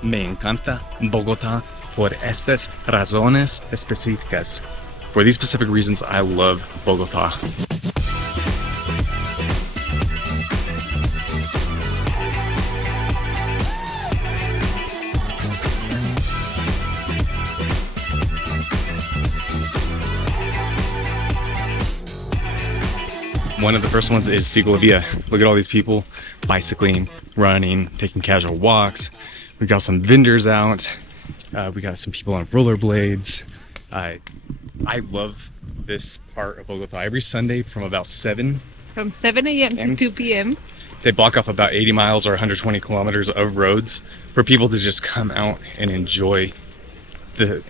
Me encanta Bogotá por estas razones específicas. For these specific reasons, I love Bogotá. One of the first ones is Ciclovia. Look at all these people bicycling, running, taking casual walks. We got some vendors out. We got some people on rollerblades. I love this part of Bogotá. Every Sunday from about 7. From 7 a.m. to 2 p.m. They block off about 80 miles or 120 kilometers of roads for people to just come out and enjoy the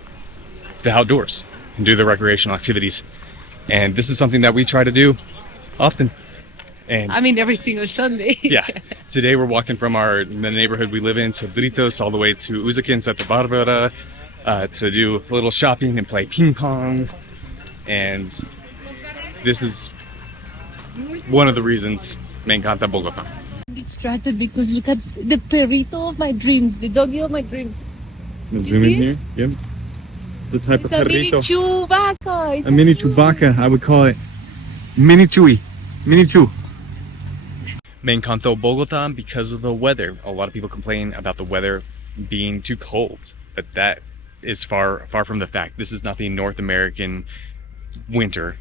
outdoors and do the recreational activities. And this is something that we try to do often. And I mean, every single Sunday. Yeah. Today we're walking from the neighborhood we live in to Britos all the way to Usaquén, Santa Barbara, to do a little shopping and play ping pong. And this is one of the reasons me encanta Bogotá. I'm distracted because look at the perrito of my dreams, the doggy of my dreams. Zoom in here. Yep. It's a type It's of a mini perrito. Chewbacca. It's A mini Chewbacca, I would call it. Mini Chewy. Mini Chew. Me encantó Bogotá because of the weather. A lot of people complain about the weather being too cold, but that is far from the fact. This is not the North American winter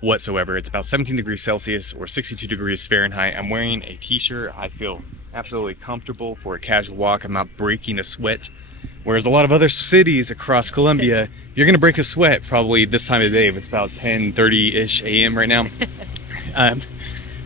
whatsoever. It's about 17 degrees Celsius or 62 degrees Fahrenheit. I'm wearing a t-shirt. I feel absolutely comfortable for a casual walk. I'm not breaking a sweat. Whereas a lot of other cities across Colombia, you're gonna break a sweat probably this time of day. It's about 10:30-ish a.m. right now.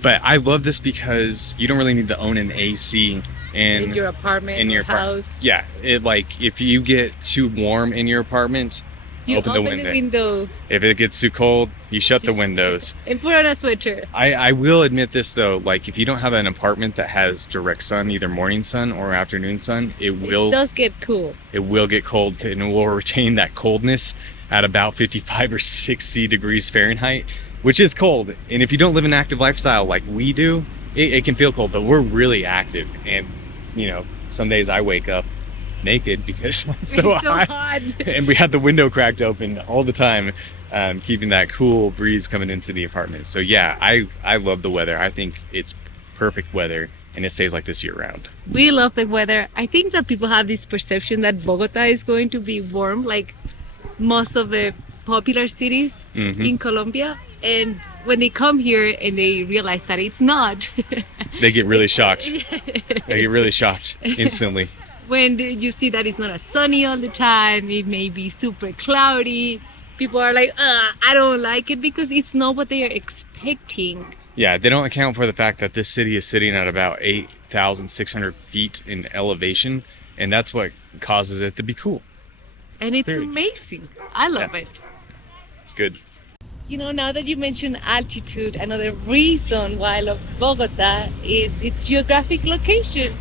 But I love this because you don't really need to own an AC in your apartment, in your house. Yeah, if you get too warm in your apartment, You open the window. If it gets too cold, you shut the windows. And put on a sweater. I will admit this though, like if you don't have an apartment that has direct sun, either morning sun or afternoon sun, it does get cool. It will get cold and it will retain that coldness at about 55 or 60 degrees Fahrenheit, which is cold. And if you don't live an active lifestyle like we do, it can feel cold, but we're really active. And you know, some days I wake up naked because it's so hot. And we had the window cracked open all the time, keeping that cool breeze coming into the apartment. So yeah, I love the weather. I think it's perfect weather and it stays like this year round. We love the weather. I think that people have this perception that Bogotá is going to be warm like most of the popular cities in Colombia. And when they come here and they realize that it's not, they get really shocked. They get really shocked instantly. When you see that it's not as sunny all the time, it may be super cloudy. People are like, I don't like it because it's not what they are expecting. Yeah, they don't account for the fact that this city is sitting at about 8,600 feet in elevation, and that's what causes it to be cool. And it's amazing. I love it. It's good. You know, now that you mentioned altitude, another reason why I love Bogotá is its geographic location.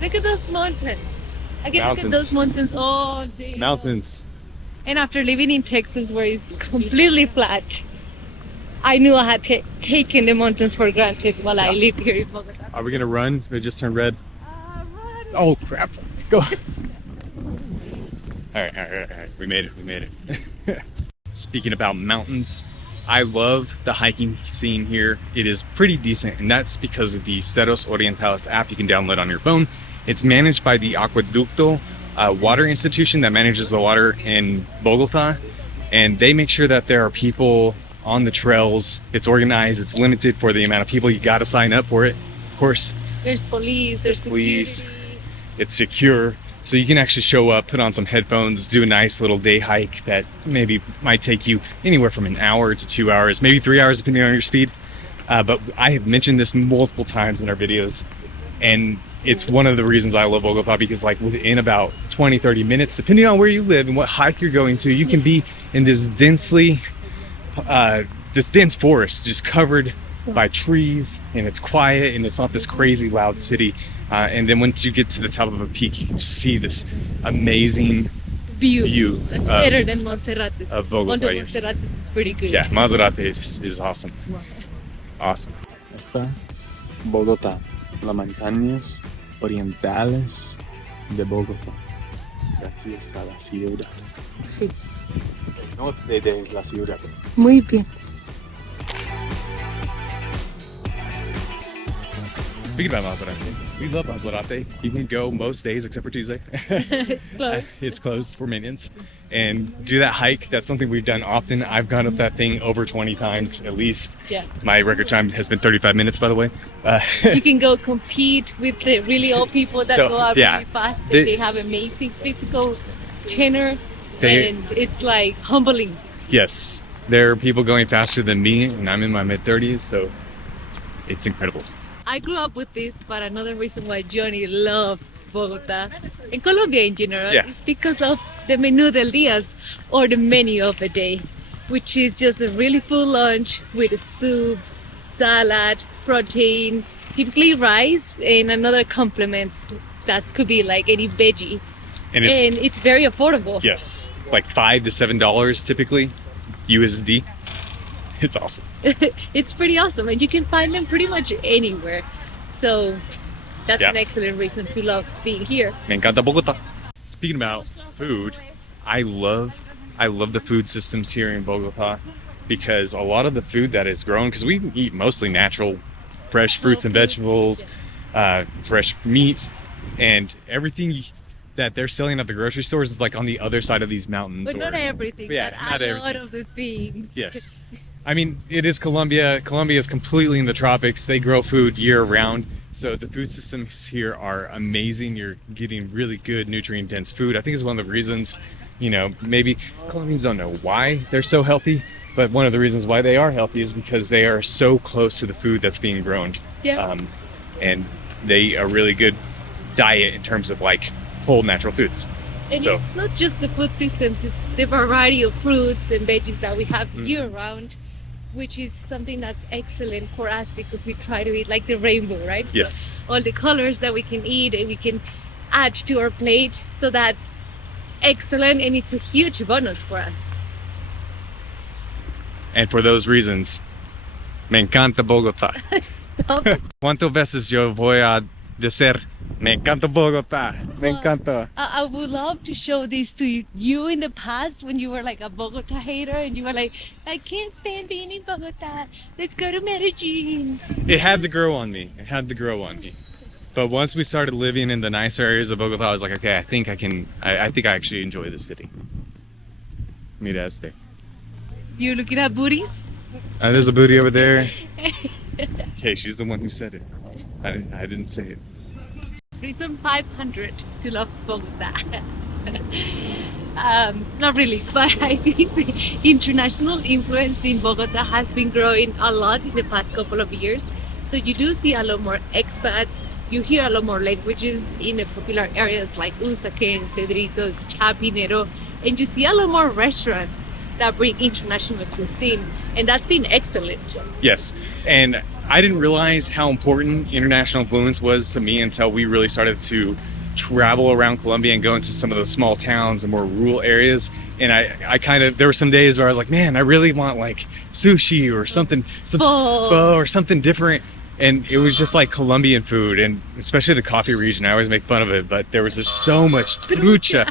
Look at those mountains. I can look at those mountains all day. Mountains. And after living in Texas where it's completely flat, I knew I had taken the mountains for granted while I lived here in Bogotá. Are we gonna run? It just turned red. Run. Oh crap. Go. All right. We made it. Speaking about mountains, I love the hiking scene here. It is pretty decent, and that's because of the Cerros Orientales app you can download on your phone. It's managed by the Aqueducto water institution that manages the water in Bogotá, and they make sure that there are people on the trails. It's organized, it's limited for the amount of people. You got to sign up for it, of course. There's police, there's police. It's secure, so you can actually show up, put on some headphones, do a nice little day hike that maybe might take you anywhere from an hour to 2 hours, maybe 3 hours depending on your speed. But I have mentioned this multiple times in our videos, and it's one of the reasons I love Bogotá, because like within about 20-30 minutes, depending on where you live and what hike you're going to, you can be in this dense forest just covered by trees, and it's quiet and it's not this crazy loud city. And then once you get to the top of a peak, you can just see this amazing view. That's better than Monserrate. Of Bogotá, although Monserrate is pretty good. Yeah, Monserrate is awesome. Awesome. Esta Bogotá, las montañas orientales de Bogotá. Aquí está la ciudad. Sí. Norte de la ciudad. Muy bien. Speaking about Monserrate, we love Monserrate. You can go most days except for Tuesday. It's closed. It's closed for maintenance. And do that hike, that's something we've done often. I've gone up that thing over 20 times at least. Yeah. My record time has been 35 minutes, by the way. You can go compete with the really old people that go up yeah. really fast. They- They have amazing physical tenor, They- and it's like humbling. Yes, there are people going faster than me, and I'm in my mid-30s, so it's incredible. I grew up with this, but another reason why Johnny loves Bogota and Colombia in general Yeah. is because of the menú del días, or the menu of the day, which is just a really full lunch with a soup, salad, protein, typically rice, and another complement that could be like any veggie. And And it's very affordable. yes, like $5 to $7 typically, USD. It's awesome. It's pretty awesome, and you can find them pretty much anywhere. So that's Yeah. an excellent reason to love being here. Me encanta Bogotá. Speaking about food, I love the food systems here in Bogotá because a lot of the food that is grown, because we eat mostly natural, fresh fruits and vegetables, fresh meat, and everything that they're selling at the grocery stores is like on the other side of these mountains. But not everything, Yeah, but not a lot everything. of the things. Yes. I mean, it is Colombia. Colombia is completely in the tropics. They grow food year round. So the food systems here are amazing. You're getting really good nutrient dense food. I think it's one of the reasons, maybe Colombians don't know why they're so healthy, but one of the reasons why they are healthy is because they are so close to the food that's being grown. Yeah. And they are really good diet in terms of like whole natural foods. And So- it's not just the food systems, it's the variety of fruits and veggies that we have year round, which is something that's excellent for us because we try to eat like the rainbow, right? So Yes. all the colors that we can eat and we can add to our plate. So that's excellent, and it's a huge bonus for us. And for those reasons, me encanta Bogotá. Stop. ¿Cuántas veces yo voy a decir, me encanta Bogotá, me encanta? I would love to show this to you in the past when you were like a Bogota hater and you were like, I can't stand being in Bogota. Let's go to Medellin. It had to grow on me. It had to grow on me. But once we started living in the nicer areas of Bogotá, I was like, okay, I think I actually enjoy this city. Mira este. You looking at booties? There's a booty over there. Okay, she's the one who said it. I didn't say it. Reason 500 to love Bogota. Not really, but I think the international influence in Bogota has been growing a lot in the past couple of years. So you do see a lot more expats. You hear a lot more languages in the popular areas like Usaquén, Cedritos, Chapinero, and you see a lot more restaurants that bring international cuisine, and that's been excellent. Yes, and I didn't realize how important international influence was to me until we really started to travel around Colombia and go into some of the small towns and more rural areas. And I kind of, there were some days where I was like, man, I really want like sushi or something pho or something different. And it was just like Colombian food, and especially the coffee region. I always make fun of it, but there was just so much trucha,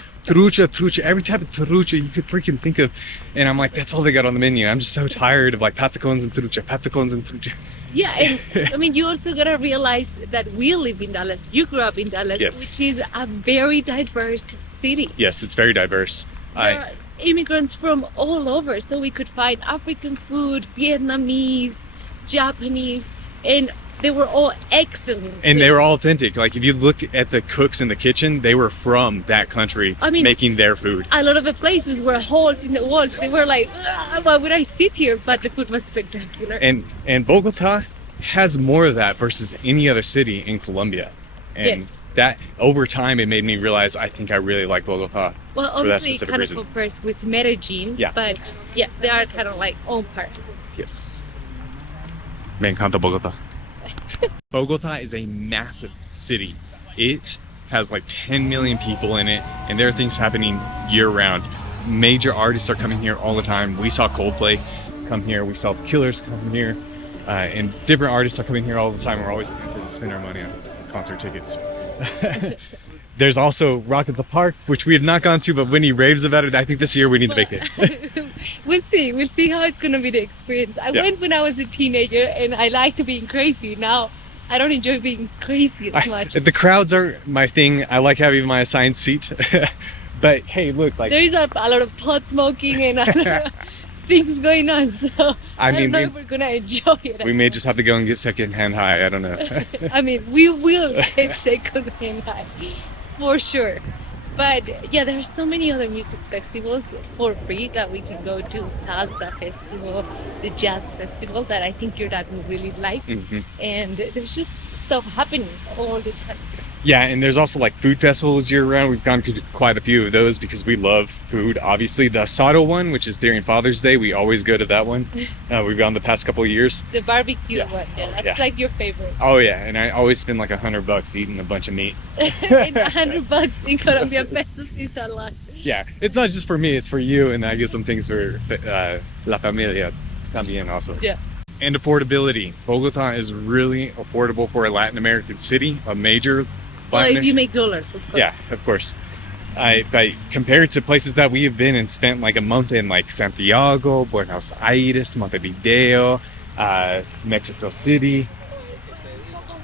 every type of trucha you could freaking think of. And I'm like, that's all they got on the menu. I'm just so tired of like patacones and trucha. Yeah, and I mean, you also gotta realize that we live in Dallas. You grew up in Dallas, Yes. which is a very diverse city. Yes, it's very diverse. There are immigrants from all over, so we could find African food, Vietnamese, Japanese, and they were all excellent. And they were all authentic. Like if you looked at the cooks in the kitchen, they were from that country making their food. A lot of the places were holes in the walls. They were like, why would I sit here? But the food was spectacular. And Bogotá has more of that versus any other city in Colombia. And Yes. that over time, it made me realize I think I really like Bogotá. Well, for that obviously, it specific kind reason. of compares with Medellin, Yeah. but yeah, they are kind of like own part. Yes. Me encanta Bogotá. Bogotá is a massive city. It has like 10 million people in it, and there are things happening year round. Major artists are coming here all the time. We saw Coldplay come here. We saw the Killers come here. And different artists are coming here all the time. We're always tempted to spend our money on concert tickets. There's also Rock at the Park, which we have not gone to, but Winnie raves about it. I think this year we need to make it. We'll see how it's gonna be the experience. I went when I was a teenager, and I liked being crazy. Now I don't enjoy being crazy as much. The crowds are my thing. I like having my assigned seat. But hey, look, like there is a lot of pot smoking and other things going on, so I don't know if we're gonna enjoy it. We may just have to go and get second-hand high. I don't know. I mean, we will get second-hand high for sure. But yeah, there are so many other music festivals for free that we can go to. Salsa festival, the jazz festival that I think your dad will really like. And there's just stuff happening all the time. Yeah, and there's also like food festivals year round. We've gone to quite a few of those because we love food. Obviously, the Asado one, which is during Father's Day, we always go to that one. We've gone the past couple of years. The barbecue one, that's like your favorite. Oh yeah, and I always spend like $100 eating a bunch of meat. And $100 in Colombian pesos is a lot. Yeah, it's not just for me; it's for you, and I get some things for la familia también also. Yeah. And affordability. Bogota is really affordable for a Latin American city, a major. Well, if you make dollars, of course. Yeah, of course. But compared to places that we have been and spent like a month in, like Santiago, Buenos Aires, Montevideo, Mexico City,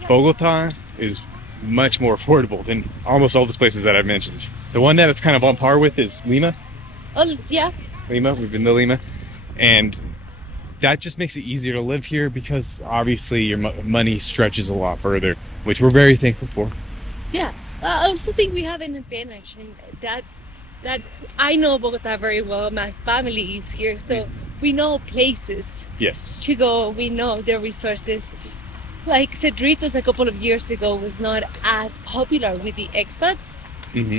Bogota is much more affordable than almost all those places that I've mentioned. The one that it's kind of on par with is Lima. Oh, yeah. Lima, we've been to Lima. And that just makes it easier to live here because obviously your money stretches a lot further, which we're very thankful for. Yeah, I also think we have an advantage, and that's that I know Bogota very well. My family is here, so we know places to go. We know their resources. Like Cedritos a couple of years ago was not as popular with the expats.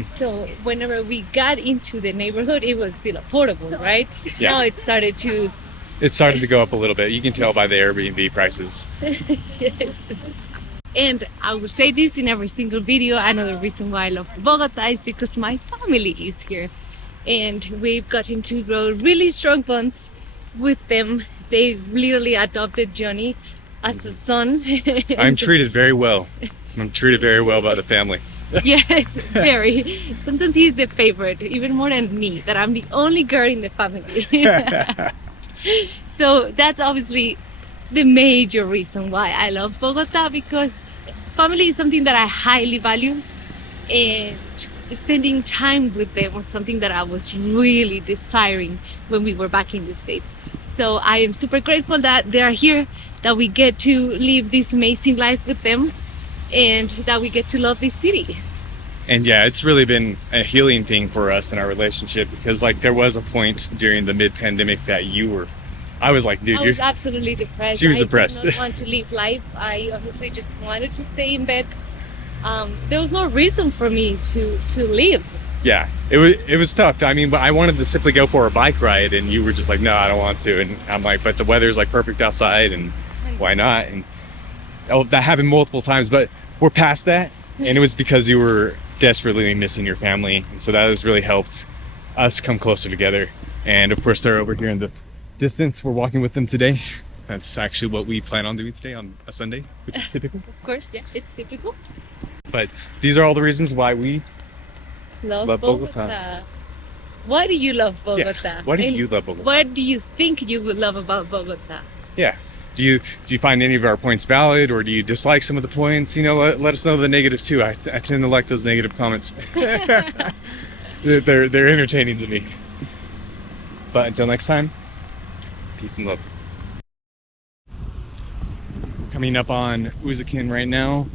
So whenever we got into the neighborhood, it was still affordable, right? Yeah. Now it started to go up a little bit. You can tell by the Airbnb prices. Yes. And I will say this in every single video. Another reason why I love Bogota is because my family is here. And we've gotten to grow really strong bonds with them. They literally adopted Johnny as a son. I'm treated very well. I'm treated very well by the family. Yes, very. Sometimes he's the favorite, even more than me, that I'm the only girl in the family. So that's obviously the major reason why I love Bogota, because family is something that I highly value, and spending time with them was something that I was really desiring when we were back in the States. So I am super grateful that they are here, that we get to live this amazing life with them, and that we get to love this city. And yeah, it's really been a healing thing for us in our relationship, because like there was a point during the mid-pandemic that I was like, dude, I was absolutely depressed. She was depressed. I did not want to live life. I honestly just wanted to stay in bed. There was no reason for me to live. Yeah, it was tough. I mean, but I wanted to simply go for a bike ride, and you were just like, no, I don't want to. And I'm like, but the weather's like perfect outside, and why not? And that happened multiple times, but we're past that. And it was because you were desperately missing your family, and so that has really helped us come closer together. And of course, they're over here in the distance. We're walking with them today. That's actually what we plan on doing today on a Sunday, which is typical. Of course, yeah, it's typical. But these are all the reasons why we love Bogota. Why do you love Bogota? Yeah. Why do you love Bogota? What do you think you would love about Bogota? Yeah. Do you find any of our points valid, or do you dislike some of the points? You know, let us know the negatives too. I tend to like those negative comments. They're entertaining to me. But until next time, peace and love. Coming up on Usaquén right now,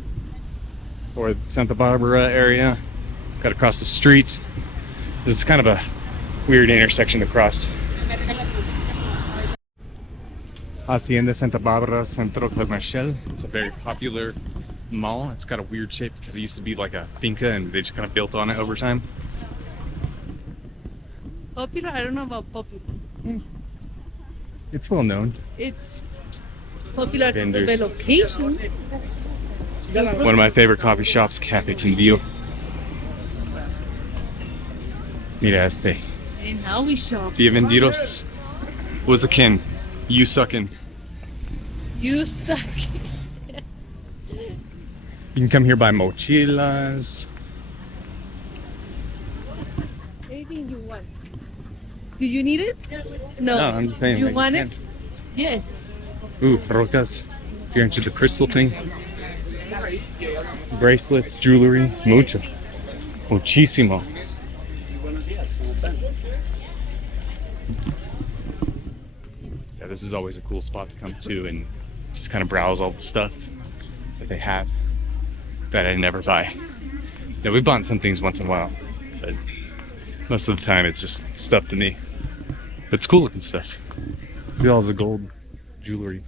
or Santa Barbara area. Got to cross the street. This is kind of a weird intersection to cross. Hacienda Santa Barbara Centro Comercial. It's a very popular mall. It's got a weird shape because it used to be like a finca, and they just kind of built on it over time. Popular? I don't know about popular. It's well known. It's popular because of Vendors. the location. One of my favorite coffee shops, Cafe Quindío. Mira este. And now we shop. Bienvenidos. Usaquén. Usaquén. Usaquén. You can come here buy mochilas, Anything you want. Do you need it? No. No, I'm just saying. You like, want can't. it? Yes. Ooh, rocas. If you're into the crystal thing. Bracelets, jewelry, mucho. Muchísimo. Yeah, this is always a cool spot to come to and just kind of browse all the stuff that they have that I never buy. Yeah, we bought some things once in a while, but most of the time it's just stuff to me. But it's cool looking stuff. Look at all the gold jewelry.